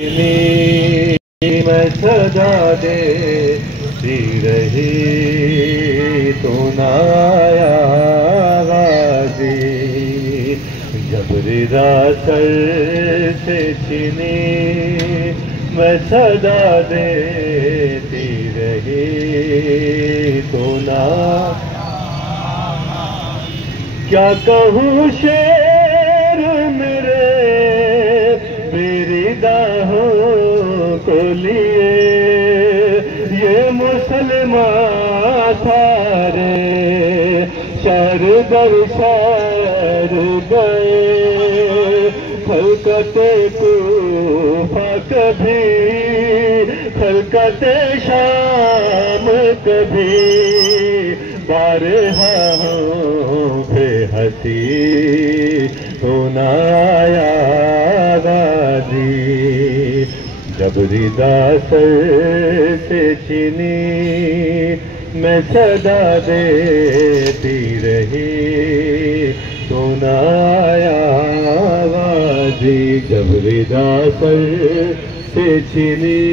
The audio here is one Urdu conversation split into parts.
میں سدا دیتی رہی تو نہ آیا غازی، جب رضا سر سے چھینی میں سدا دیتی رہی تو نہ کیا کہوں شعر میرے میری داہوں کو لیے، یہ مسلمان سارے شہر در شہر گئے، خلقت کوفہ کبھی خلقت شام کبھی، بارہا پہ ہنسی تو نہ آیا غازی، جب رضا سر سے چھینی میں صدا دیتی رہی تو نہ آیا غازی، جب رضا سر سے چھینی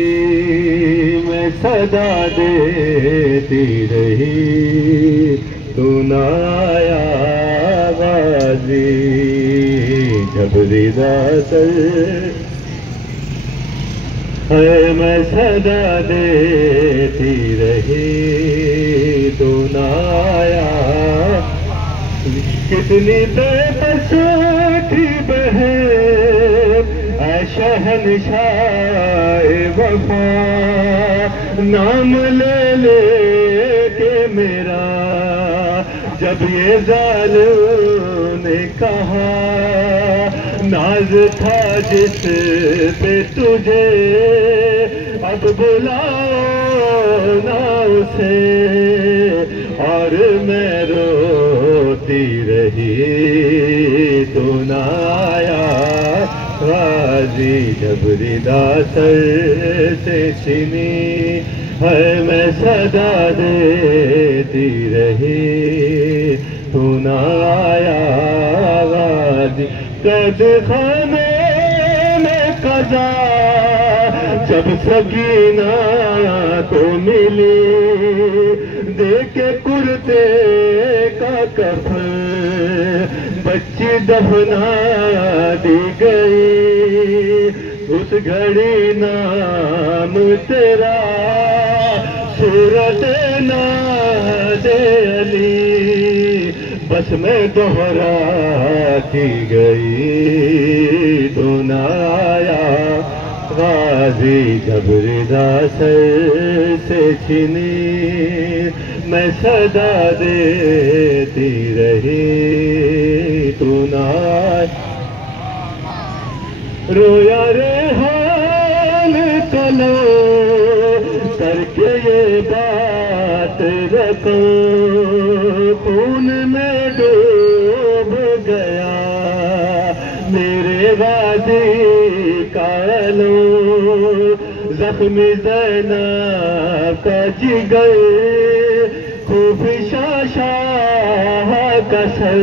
میں صدا دیتی رہی تو نہ آیا غازی، جب رضا سر ہے میں صدا دیتی رہی تو نہ آیا، کتنی بے بس تھی بہن اے شہنشاہ وفا، نام لے لے کے میرا جب یہ ظالم نے کہا، ناز تھا جس پہ تجھے اب بلاؤ نہ اسے، اور میں روتی رہی تو نہ آیا غازی، جب رضا سر سے چھینی ہے میں صدا دیتی رہی تو نہ آیا غازی، قید خانے میں قضا جب سکینہ کو ملی، دے کے کرتے کا کفن بچی دفنا دی گئی، اس گھڑی نام تیرا صورت ناز علی بس میں دہراتی گئی تو نہ آیا غازی، جب رضا سر سے چھینی میں صدا دیتی رہی تو نہ آیا، رویا ریحان کلو کر کے یہ بات رکھو، خون میں ڈوب گیا میرے غازی کا لو، زخمی زینب کا جگر خفشا شاہ کا سر،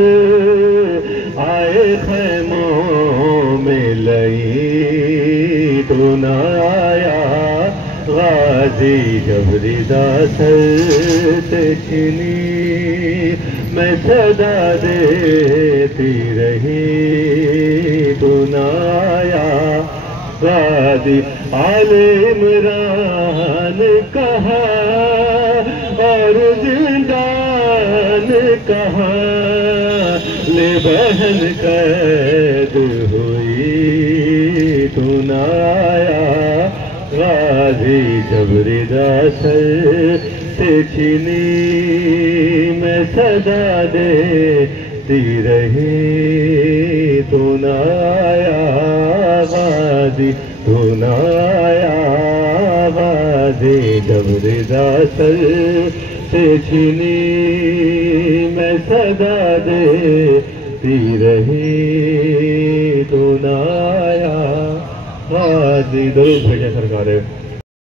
آئے خیموں میں لئی تو نہ آیا غازی، جب رضا سر سے چھینی میں صدا دیتی رہی تو نہ آیا غازی، آل عمران کہا اور زندان کہا، لے بہن قید ہوئی تو نہ آیا غازی، جب رضا سر سے چھینی میں صدا دیتی رہی تو نہ آیا غازی، تو نہ آیا غازی، جب رضا سر سے چھینی میں صدا دیتی رہی تو نہ آیا غازی، درود بھیجیں سرکار